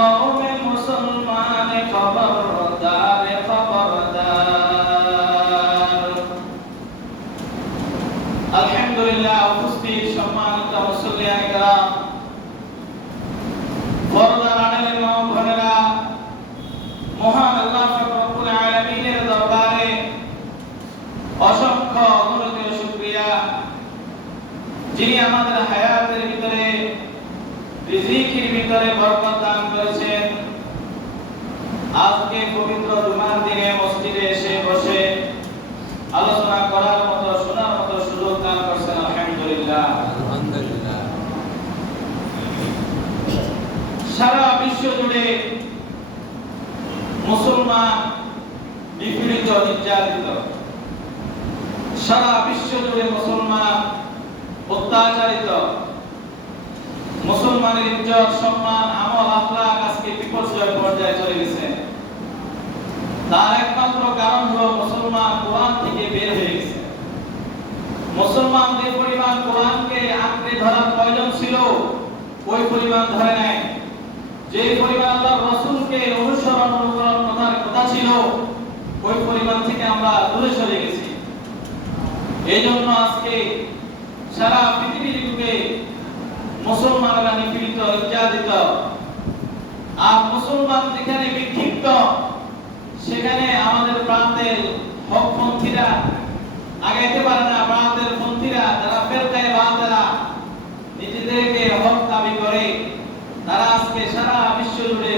قوم مسلمان خبردار خبردار যিনি আমাদের হায়াতের ভিতরে রিজিকের ভিতরে বরকত দান করেছেন। আজকে পবিত্র জুমার দিনে মসজিদে এসে বসে আলোচনা করার মতো শোনার মতো সুযোগ দান করেছেন, আলহামদুলিল্লাহ। আলহামদুলিল্লাহ। সারা বিশ্ব জুড়ে মুসলমান নিপীড়িত, নির্যাতিত। সারা বিশ্ব জুড়ে মুসলমান অত্যাচারিত। মুসলমানের ইজ্জত, সম্মান, আমল, আখলাক আজকে বিপর্যয়ের পর্যায়ে চলে গেছে। তার একমাত্র কারণ হলো মুসলমান কোরআন থেকে বের হয়ে গেছে। মুসলমান যে পরিমাণ কোরআনকে আঁকড়ে ধরার প্রয়োজন ছিল ওই পরিমাণ ধরে নাই। যে পরিমাণ আল্লাহর রাসূলকে অনুসরণ করার কথা ছিল ওই পরিমাণ থেকে আমরা দূরে সরে গেছি। এই জন্য আজকে সারা পৃথিবীর বুকে মুসলমানরা নিপীড়িত, নির্যাতিত। আর মুসলমান যেখানে বিক্ষিপ্ত সেখানে আমাদের প্রান্তের হকপন্থীরা আগাইতে পারে না। প্রান্তের পন্থীরা যারা ফেরকায়ে বাতিলা নিজেদেরকে হক দাবি করে, তারা আজকে সারা বিশ্ব জুড়ে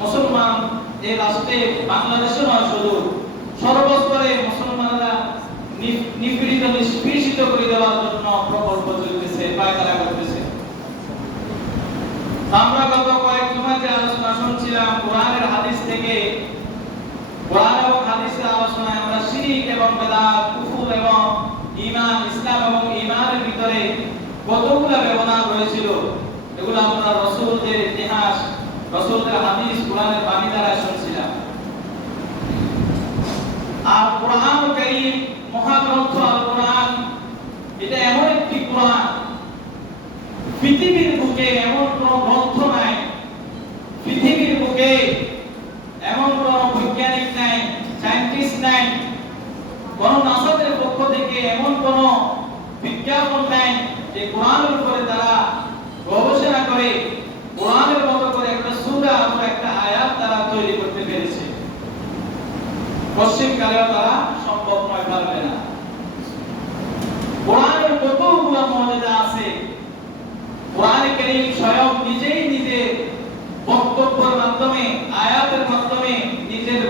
মুসলমান এই রাষ্ট্রে, বাংলাদেশে নয় শুধু সর্বস্তরে মুসলমানরা নিপীড়িত, নিষ্পেষিত করে দেওয়ার জন্য প্রকল্প চলতেছে, পায়তারা করতেছে। আমরা গত কয়েক জুমাতে আলোচনা শুনছিলাম কোরআনের হাদিস থেকে। কোরআন এবং হাদিসের আলোচনায় আমরা শিরক এবং বেদাত, কুফর এবং ঈমান, ইসলাম এবং ঈমানের ভিতরে কতগুলো ব্যবধান রয়েছিল এগুলো আমরা রাসূলদের ইতিহাস, রাসূলদের হাদিস, কোরআনের বাণী দ্বারা শুনছিলাম। আর কোরআন কারীম, মহাগ্রন্থ আল কোরআন, এটা এমন একটি কোরআন, পৃথিবীর বুকে এমন কোন গ্রন্থ নাই, পৃথিবীর বুকে এমন কোন বৈজ্ঞানিক নাই, সায়েন্টিস্ট নাই, কোন নাসাদের পক্ষ থেকে এমন কোন বিজ্ঞাপন নাই যে কোরআনের উপরে তারা গবেষণা করে কোরআনের মতো করে একটা সূরা অথবা একটা আয়াত তারা তৈরি করতে পেরেছে। পশ্চিমকালেও তারা সম্ভব নয়, পারবে না। কোরআনের কতগুলো মুজিজা আছে। কোরআনে কারীম স্বয়ং নিজেই নিজের বক্তব্যের মাধ্যমে, আয়াতের মাধ্যমে নিজের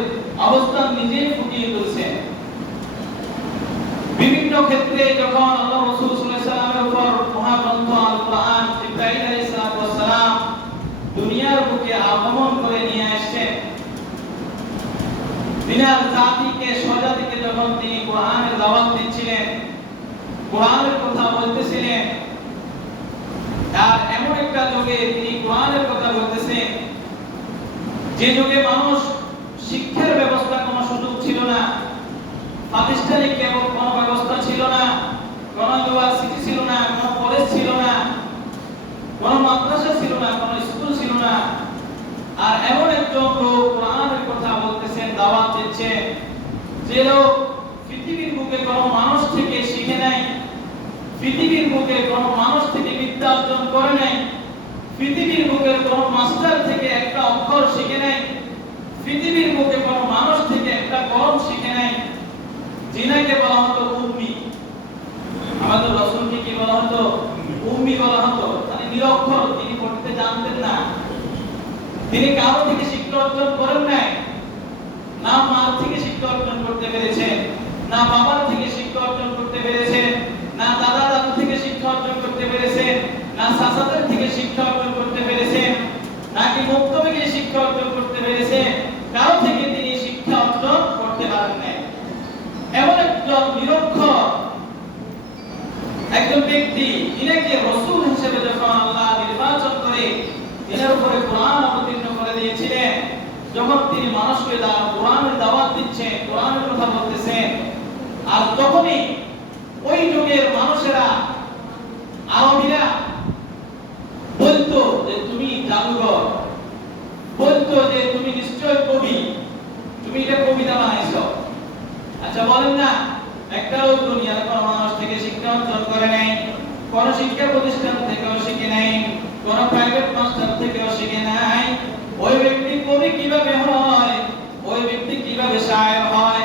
অবস্থান নিজেই ফুটিয়ে তুলছেন। বিভিন্ন ক্ষেত্রে যখন আল্লাহ রাসূল সাল্লাল্লাহু আলাইহি ওয়াসাল্লামের উপর মহাগ্রন্থ আল কোরআন জিবরাইল আলাইহিস সালাম দুনিয়ার বুকে আগমন করে নিয়ে আসছেন, বিনার জাতিকে, স্বজাতিকে যখন তিনি কোরআনের দাওয়াত দিচ্ছিলেন, কোরআনের কথা বলতেছিলেন, আর এমন একটা যুগে তিনি কোরআনের কথা বলতেছেন যে যুগে মানুষ শিক্ষার ব্যবস্থা কোনো সুযোগ ছিল না, প্রাতিষ্ঠানিক এবং কোনো ব্যবস্থা ছিল না, কোনো ইউনিভার্সিটি ছিল না, কোনো কলেজ ছিল না, কোনো মাদ্রাসা ছিল না, কোনো স্কুল ছিল না। আর এমন একজন লোক কোরআনের কথা বলতেছেন, দাওয়াত দিচ্ছেন, যে লোক পৃথিবীর বুকে কোনো মানুষ থেকে শিখে নাই, পৃথিবীর বুকে কোনো মানুষ থেকে বিদ্যা অর্জন করে নাই, পৃথিবীর বুকে কোনো মাস্টার থেকে একটা অক্ষর শিখে নাই, পৃথিবীর বুকে কোনো মানুষ থেকে একটা কলম শিখে নাই, যিনাকে বলা হতো উম্মি। আমাদের রাসূলকে কি বলা হতো? উম্মি বলা হতো, মানে নিরক্ষর। তিনি পড়তে জানতেন না, তিনি কারো থেকে শিক্ষা অর্জন করেন নাই, না মা থেকে শিক্ষা অর্জন করতে পেরেছেন, না বাবার থেকে শিক্ষা অর্জন করতে পেরেছেন, না দাদা দাদু থেকে শিক্ষা অর্জন করতে পেরেছেন, না চাচাদের থেকে শিক্ষা অর্জন করতে পেরেছেন, নাকি মুক্ত থেকে শিক্ষা অর্জন করতে পেরেছেন। কারো থেকে তিনি শিক্ষা অর্জন করতে পারেন নাই। এমন একজন নিরক্ষর একজন ব্যক্তি, যিনাকে রাসূল হিসেবে যখন আল্লাহ নির্বাচন করে এর উপরে কোরআন অবতীর্ণ করে দিয়েছিলেন, যখন তিনি মানুষকে কোরআনের দাওয়াত দিচ্ছেন, কোরআনের কথা বলতেছেন, আর তখনই ওই যুগের মানুষেরা, আরবীরা বলতো যে তুমি জাদুঘর, বলতো যে তুমি নিশ্চয় কবি, তুমি এটা কবিতা বানাইছো। আচ্ছা বলেন না, একটাও দুনিয়ার কোন মানুষ থেকে শিক্ষা অর্জন করে নাই, কোন শিক্ষা প্রতিষ্ঠান থেকেও শিখে নাই, কোন প্রাইভেট মাস্টার থেকেও শিখে নাই, ওই ব্যক্তি কবি কিভাবে হয়, ওই ব্যক্তি কিভাবে শায়ের হয়,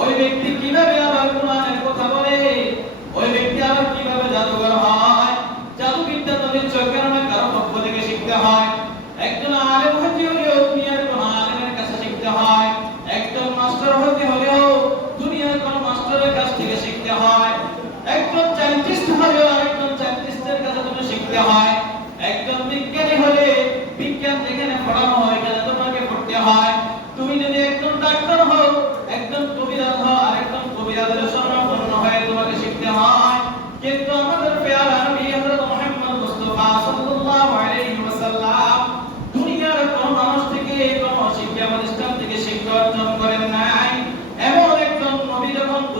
ওই ব্যক্তি কিভাবে আবার কোরআনের কথা বলে, ওই ব্যক্তি আবার কিভাবে জাদুঘর হয়?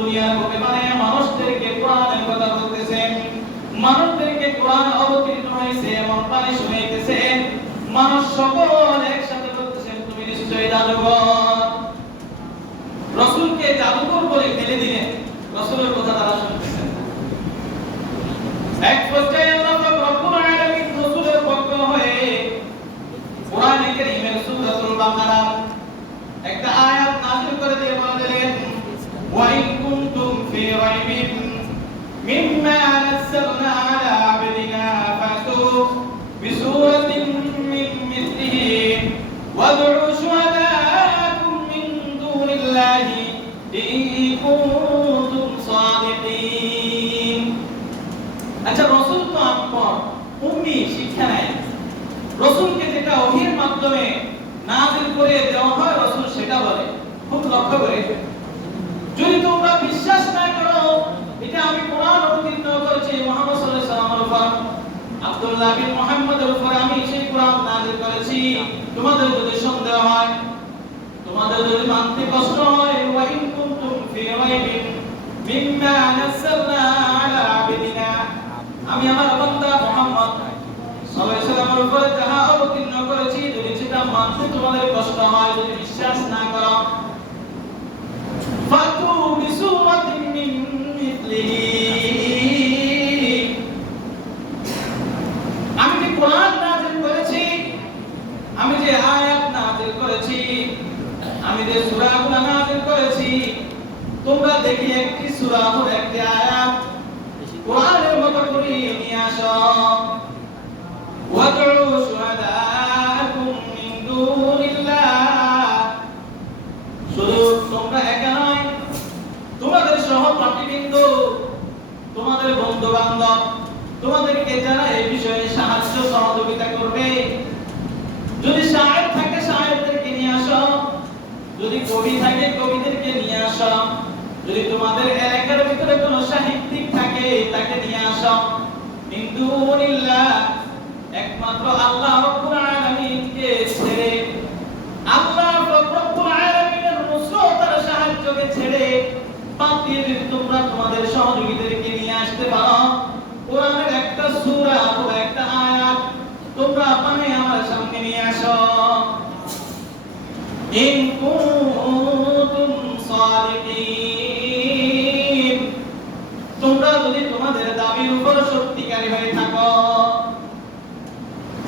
দুনিয়ার বুকে বানায় মানুষদেরকে কোরআনের কথা বলতেছে, মানুষদেরকে কোরআন অবতীর্ণ হয়েছে এমন বাণী শুনাইতেছে, মানুষ সকল একসাথে বলতেছেন তুমি নিশ্চয়ই জাদুকর। রাসূলকে জাদুকর বলে ফেলে দিলেন, রাসূলের কথা তারা শুনতেছেন। এক পর্যায়ে আল্লাহ পাক রব্বুল আলামিন রাসূলের পক্ষ হয়ে কোরআনে কারীমের সূরাতুল বাকারা একটা আয়াত নাযিল করে দিয়ে বলেন, ওয়া ইন কুনতুম ফি রাইবিন মিম্মা নাযালনা আলা আবদিনা ফাতু বিসূরাতিন মিন মিসলিহি ওয়াদউ শুহাদাআকুম মিন দুনিল্লাহি ইন কুনতুম সাদিকিন। আচ্ছা, রাসূল তো আনপড়, উম্মি, শিক্ষা নাই। রাসূলকে যেটা ওহীর মাধ্যমে নাযিল করে দেওয়া হয় রাসূল সেটা বলে। খুব লক্ষ্য করে, যদি তোমরা বিশ্বাস না করো এটা আমি কোরআন অবতীর্ণ করেছি মুহাম্মদ সাল্লাল্লাহু আলাইহি ওয়াসাল্লামের উপর, আব্দুল্লাহ বিন মুহাম্মদের উপর আমি সেই কোরআন নাযিল করেছি, তোমাদের যদি সন্দেহ হয়, তোমাদের যদি মানতে কষ্ট হয়, ওয়া ইন কুনতুম ফি রাইবিন মিম্মা নাযালনা আলা আবদিনা, আমি আমার বান্দা মুহাম্মদ সাল্লাল্লাহু আলাইহি ওয়াসাল্লামের উপর যাহা অবতীর্ণ করেছি যদি সেটা মানতে তোমাদের কষ্ট হয়, যদি বিশ্বাস না করো, ফাতু বিসূরাতিন মিন মিসলিহি, আমি যে কোরআন নাযিল করেছি, আমি যে আয়াত নাযিল করেছি, আমি যে সূরাগুলো নাযিল করেছি, তোমরা দেখি একটি সূরা অথবা একটি আয়াত কোরআনের মতো করে নিয়ে আসো। ওয়াদউ শুহাদাআকুম মিন দুনিল্লাহ, শুধু তোমরা একা নয়, তোমাদের সহপাঠীবৃন্দ, তোমাদের বন্ধু বান্ধব, তোমাদেরকে যারা এই বিষয়ে সাহায্য সহযোগিতা করবে, যদি শায়ের থাকে শায়েরদেরকে নিয়ে আসো, যদি কবি থাকে কবিদেরকে নিয়ে আসো, যদি তোমাদের এলাকার ভিতরে কোনো সাহিত্যিক থাকে তাকে নিয়ে আসো। মিন দুনিল্লাহ, একমাত্র আল্লাহ রাব্বুল আলামিনকে ছেড়ে, আল্লাহ রাব্বুল আলামিনের নুসরত আর সাহায্যকে ছেড়ে বাতিল তোমরা তোমাদের সহযোগীদেরকে নিয়ে আসতে পারো। কোরআনের একটা সূরা অথবা একটা আয়াত তোমরা বানিয়ে আমার সামনে নিয়ে আসো। ইন কুনতুম সাদিকিন, তোমরা যদি তোমাদের দাবির উপর সত্যিকারী হয়ে থাকো।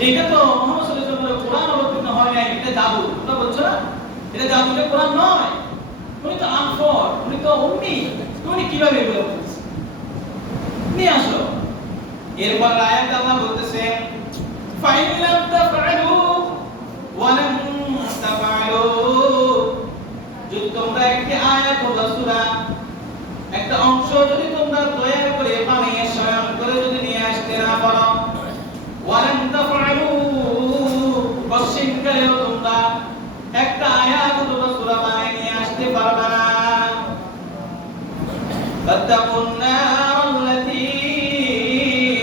এটা তো মুহাম্মদ সাল্লাল্লাহু আলাইহি ওয়াসাল্লামের কোরআন অবতীর্ণ হয় না, এটা জাদু। তোমরা বলছো না এটা জাদু, এটা কোরআন নয়, তুমি তো আনপড়, তুমি তো উম্মি, তুমি কিভাবে এগুলো বলছো? নিয়ে আসো। এরপর আয়াত আল্লাহ বলতেছেন, ফাইন লাম তাফআলু ওয়া লাম তাফআলু, যদি তোমরা একটি আয়াত অথবা সূরা একটা অংশ যদি তোমরা দয়া করে বানিয়ে স্বয়ং করে যদি নিয়ে আসতে না পারো, ওয়া লাম তাফআলু, পশ্চিমকালেও তোমরা একটা আয়াত অথবা সূরা বানিয়ে নিয়ে আসতে পারবে না। ফাত্তাকুন নার আল্লাতী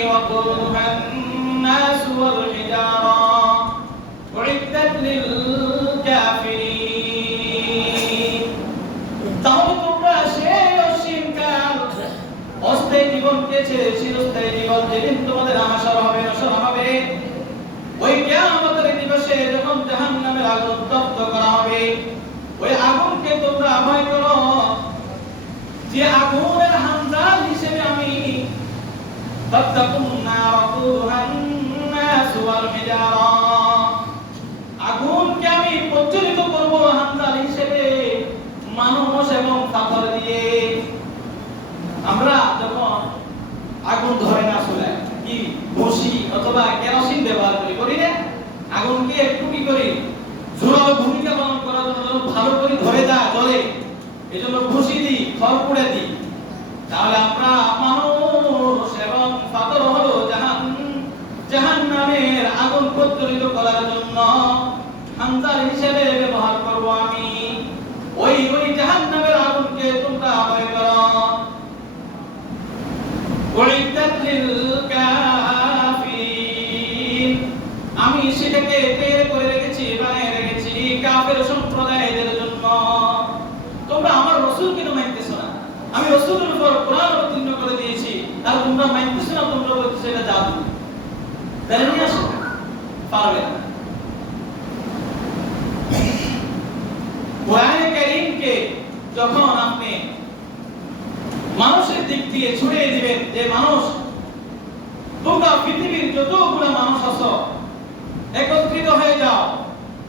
ওয়াকুদুহা আন-নাস ওয়াল হিজারা উইদ্দাত লিল কাফিরিন, তাহলে তোমরা সেই অসীমকাল অস্থায়ী জীবনকে ছেড়ে চিরস্থায়ী জীবন যেদিন তোমাদের হাসর হবে নসর হবে, ওই কিয়ামতের দিবসে যখন জাহান্নামের আগুন উত্তপ্ত করা হবে, ওই আগুনকে তোমরা ভয় করো, যে আগুনের হামজাল হিসেবে আমি ফাত্তাকুন নার ওয়াকুদুহা আন-নাস ওয়াল হিজারা, আগুনকে আমি প্রজ্বলিত করব হামজাল হিসেবে মানুষ এবং পাথর দিয়ে। আমরা যখন আগুন ধরে না চলে কি বসি অথবা কেরোসিন ব্যবহার করি না, আগুনকে একটু কি করি জোরালো ভূমিকা পালন করার জন্য ভালো করে ধরে যায় জলে, এজন্য ঘুষি দিই, খড় পুড়ে দিই। তাহলে আমরা মানুষ এবং পাথর হলো জাহান্নামের আগুন প্রজ্বলিত করার জন্য হামজাল হিসেবে ব্যবহার করব আমি। ওই জাহান্নামের আগুনকে তোমরা ভয় করো। উইদ্দাত লিল কাফিরিন, আমি সেটাকে তৈরি করে রেখেছি, বানিয়ে রেখেছি কাফের সম্প্রদায়দের জন্য। তোমরা আমার রাসূলকে তো মানতেছ না, আমি রাসূলের উপর কোরআন অবতীর্ণ করে দিয়েছি, আর তোমরা মানতেছ না, তোমরা বলতেছ এটা জাদু। তাহলে নিয়ে আসো, পারবে না। কোরআনে কারীমকে যখন আপনি মানুষের দিক দিয়ে ছড়িয়ে দিবেন, যে মানুষ তোমরা পৃথিবীর যতগুলো মানুষ আছো একত্রিত হয়ে যাও,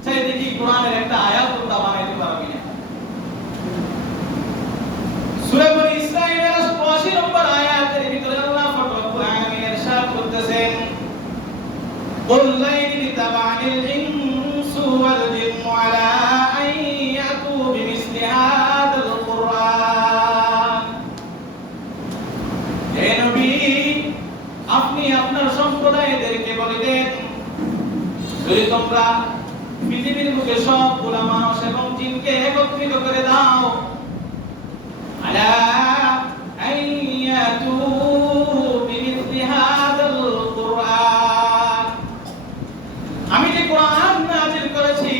চাই দেখি কোরআনের একটা আয়াত তোমরা বানাইতে পারো কিনা। সূরা বনী ইসরাঈলের ৮৮ নম্বর আয়াতের ভিতরে আল্লাহ পাক রব্বুল আলামিন ইরশাদ করতেছেন, قُل لَّئِنِ اتَّبَعَنِ الْإِنسُ وَالْجِنُّ عَلَىٰ أَن يَأْتُوا بِمِثْلِ هَٰذَا الْقُرْآنِ। হে নবী, আপনি আপনার সম্প্রদায়দেরকে বলে দেন, যদি তোমরা পৃথিবীর বুকে সবগুলা মানুষ এবং জিনকে একত্রিত করে দাও, আলা আইয়াতু বিমিথলি হাযাল কুরআন, আমি যে কোরআন নাযিল করেছি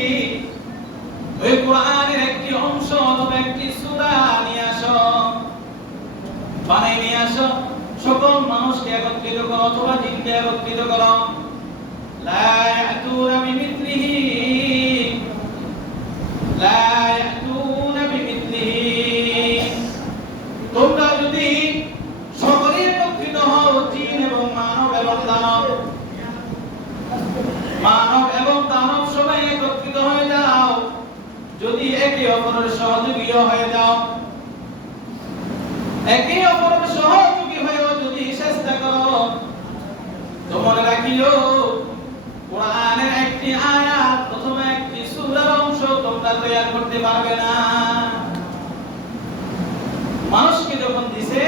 ওই কোরআনের একটি অংশ অথবা একটি সূরা নিয়ে আসো, বানাই নিয়ে আসো, সকল মানুষকে একত্রিত করো অথবা জিনকে একত্রিত করো। লা ইয়াতুনা বিমিথলিহি লা ইয়াতুনা বিমিথলিহি, তোমরা যদি সকলে একত্রিত হও, জিন এবং মানব এবং দানব, মানব এবং দানব সবাই একত্রিত হয়ে যাও, যদি একে অপরের সহযোগী হয়ে যাও, একে অপরের সহযোগী হয়েও যদি চেষ্টা করো, তোমরা রাখিও কোরআনের একটি আয়াত অথবা একটি সূরার অংশ তোমরা তৈরি করতে পারবে না। মানুষকে যখন দিছে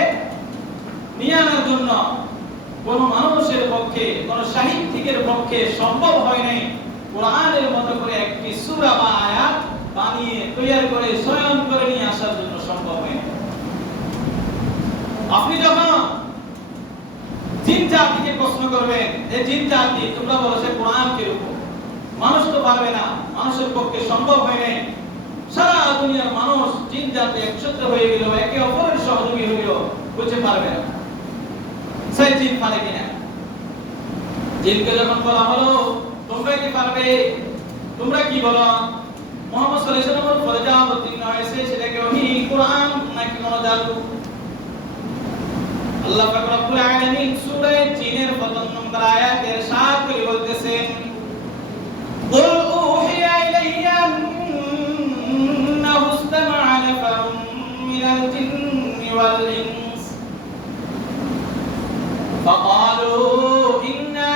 নিয়ে আনার জন্য কোন মানুষের পক্ষে, কোন সাহিত্যিকের পক্ষে সম্ভব হয় নাই কোরআনের মতো করে একটি সূরা বা আয়াত বানিয়ে তৈরি করে স্বয়ং করে নিয়ে আসার জন্য সম্ভব হয় না। আপনি যখন জিন জাতিকে প্রশ্ন করবেন, এই জিন জাতি তোমরা বলো সে কোরআন কিরকম, মানুষ তো পারবে না, মানুষের পক্ষে সম্ভব হয় নাই, সারা দুনিয়ার মানুষ জিন জাতি একসাথে হয়ে গেল, একে অপরের সহযোগী হইল, বুঝতে পারবে না সেই জিন পারে কিনা। জিনকে যখন বলা হলো তোমরা কি পারবে, তোমরা কি বলো, মুহাম্মদ সাল্লাল্লাহু আলাইহি ওয়াসাল্লামের উপরে যা অবতীর্ণ হয়েছে সেটা কি ওহী কোরআন নাকি কোন জাদু? আল্লাহ পাক রব্বুল আলামিন সূরা জিনের ৫ নম্বর আয়াতে ইরশাদ করে বলতেছেন, قُلْ أُوحِيَ إِلَيَّ أَنَّهُ اسْتَمَعَ نَفَرٌ مِّنَ الْجِنِّ وَالْإِنسِ فَقَالُوا إِنَّا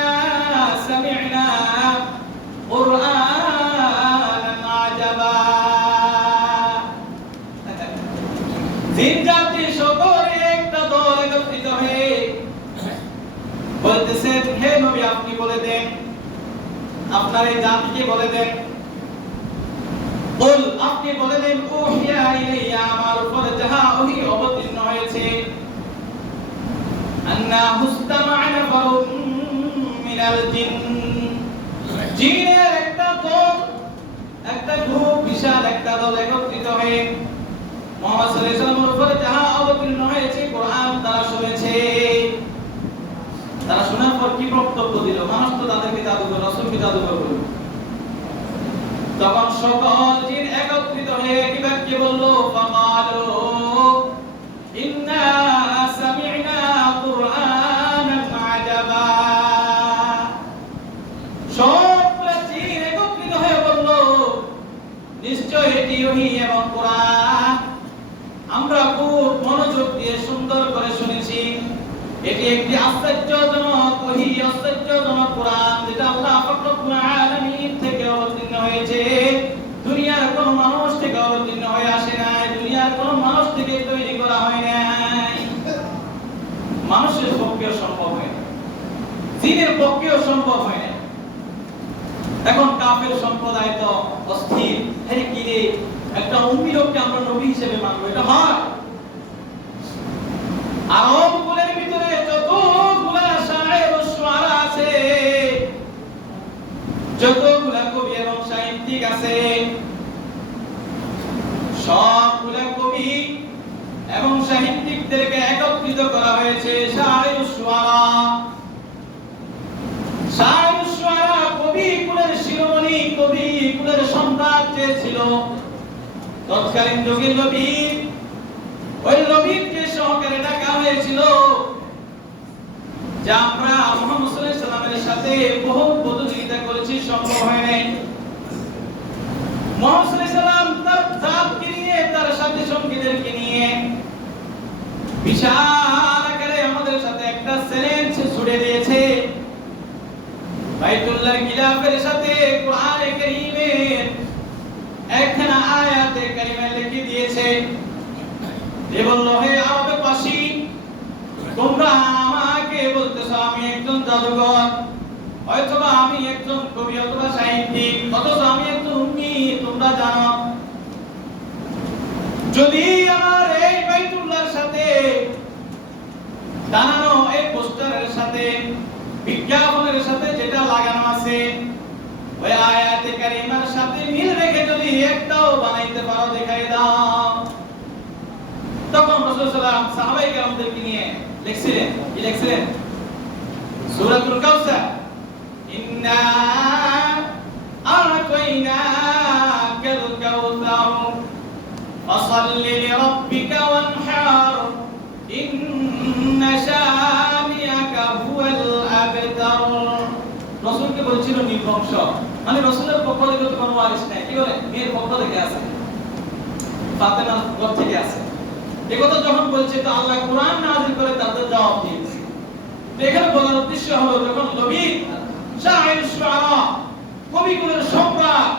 سَمِعْنَا قُرْآنًا عَجَبًا। জিন জাতি সকলে একটা দল একত্রিত হয়ে বলতেছেন, হে নবী আপনি বলে দেন, আপনার এই জাতিকে বলে দেন, বল আপনি বলে দেন, ওহিয়া ইলাইয়া আমার উপরে যাহা ওহী অবতীর্ণ হয়েছে, আন্না মুস্তামা'a নাফারুম মিনাল জিন, জিনের একটা দল, একটা গ্রুপ, বিশাল একটা দল একত্রিত হয়ে মুহাম্মদ সাল্লাল্লাহু আলাইহি ওয়াসাল্লামের উপরে যাহা অবতীর্ণ হয়েছে কোরআন তারা শুনেছে। তারা শোনার পর কি বক্তব্য দিল, মানুষ তো তাদেরকে জাদুকর, রাসূলকে জাদুকর বলল। তখন সকল জিন একত্রিত হয়ে কি বাক্য বলল, ফাকালু ইন্না সামি'না কুরআনান আজাবা, সকল জিন একত্রিত হয়ে বলল নিশ্চয় এটি ওহী এবং কোরআন, আমরা খুব মনোযোগ দিয়ে সুন্দর করে শুনেছি, এটি একটি আশ্চর্যজনক ওহী, আশ্চর্যজনক কোরআন, যেটা আল্লাহ পাক রব্বুল আলামিন থেকে অবতীর্ণ হয়েছে, দুনিয়ার কোন মানুষ থেকে অবতীর্ণ হয়ে আসে নাই, দুনিয়ার কোন মানুষ থেকে তৈরি করা হয় নাই, মানুষের পক্ষেও সম্ভব হয় না, জিনের পক্ষেও সম্ভব হয় না। এখন কাফের সম্প্রদায় তো অস্থির, আরে কি রে, একটা উম্মি লোককে আমরা নবী হিসেবে মানবো, এটা হয়? আরবগুলোর ভিতরে যতগুলা শায়ের ও শুআরা আছে, যতগুলা কবি এবং সাহিত্যিক আছে, সবগুলা কবি এবং সাহিত্যিক সাহিত্যিকদেরকে একত্রিত করা হয়েছে শায়রুশ শুআরা। শায়রুশ শুআরা কবি কুলের শিরোমণি, কবি কুলের সম্রাট যে ছিল তৎকালীন যুগের নবী, ওই নবীকে সহকারে ডাকা হয়েছিল যে আমরা মুহাম্মদ সাল্লাল্লাহু আলাইহি সাল্লামের সাথে বহু প্রতিযোগিতা করেছি, সম্ভব হয় নাই। মুহাম্মদ সাল্লাল্লাহু আলাইহি সাল্লাম তার জাতকে নিয়ে, তার সাথী সঙ্গীদেরকে নিয়ে বিশাল আকারে আমাদের সাথে একটা চ্যালেঞ্জ ছুড়ে দিয়েছে। বাইতুল্লাহর গিলাফের সাথে কোরআনে কারীমের একখানা আয়াতে কারিমা লিখে দিয়েছে। এ বলল, হে আরববাসী, তোমরা আমাকে বলতেছো আমি একজন জাদুকর, অথবা আমি একজন কবি অথবা সাহিত্যিক, অথচ আমি একজন উম্মি, তোমরা জানো। যদি আমার এই বাইতুল্লাহর সাথে টানানো এই পোস্টারের সাথে, বিজ্ঞাপনের সাথে যেটা লাগানো আছে, ওই আয়াতে কারিমার সাথে মিল রেখে যদি একটাও বানাইতে পারো, দেখাই দাও। তখন রাসূল সাল্লাল্লাহু আলাইহি ওয়াসাল্লাম সাহাবায়ে কেরামদেরকে নিয়ে লিখছিলেন, কি লিখছিলেন? সূরাতুল কাউসার, ইন্না আ'তাইনাকাল কাউসার ফাসাল্লি লিরাব্বিকা ওয়ানহার ইন্না শানিআকা হুয়াল আবতার। রাসূলকে বলছিল নির্বংশ, মানে রাসূলের পক্ষ থেকে কোনো ওয়ারিস নাই, কি বলে মেয়ের পক্ষ থেকে আছে, ফাতেমার পক্ষ থেকে আছে। এই কথা যখন বলছে তো আল্লাহ কোরআন নাযিল করে তাদের জবাব দিয়েছে। এখানে বলার উদ্দেশ্য হলো, যখন নবী শায়রুশ শুআরা কবিকুলের সম্রাট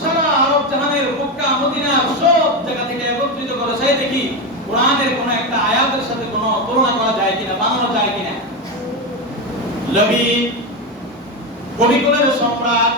সারা আরব জাহানের মক্কা মদিনা সব জায়গা থেকে একত্রিত করে, সেই দেখি কোরআনের কোন একটা আয়াতের সাথে কোনো তুলনা করা যায় কিনা, বানানো যায় কিনা। নবী কবিকুলের সম্রাট